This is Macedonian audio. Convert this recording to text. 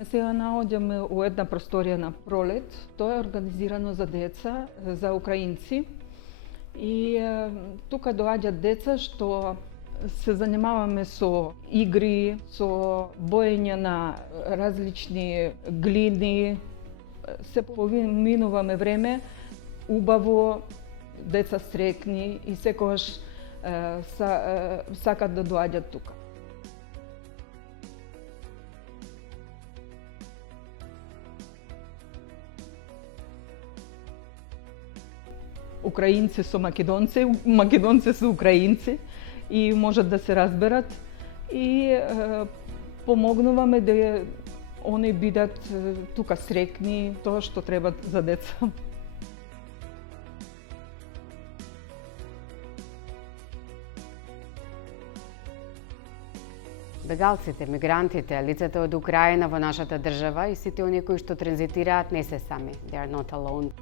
Сега наоѓаме у една просторија на Пролет. Тоа е организирано за деца, за украинци. И тука доаѓаат деца што се занимаваме со игри, со боење на различни глини. Се поминуваме време убаво, деца срекни и секогаш сакат да доаѓаат тука. Украинци со македонци, македонци со украинци и можат да се разберат и помогнуваме да они бидат тука срекни, тоа што треба за деца. Бегалците, мигрантите, лицата од Украина во нашата држава и сите оние кои што транзитираат не се сами. They are not alone.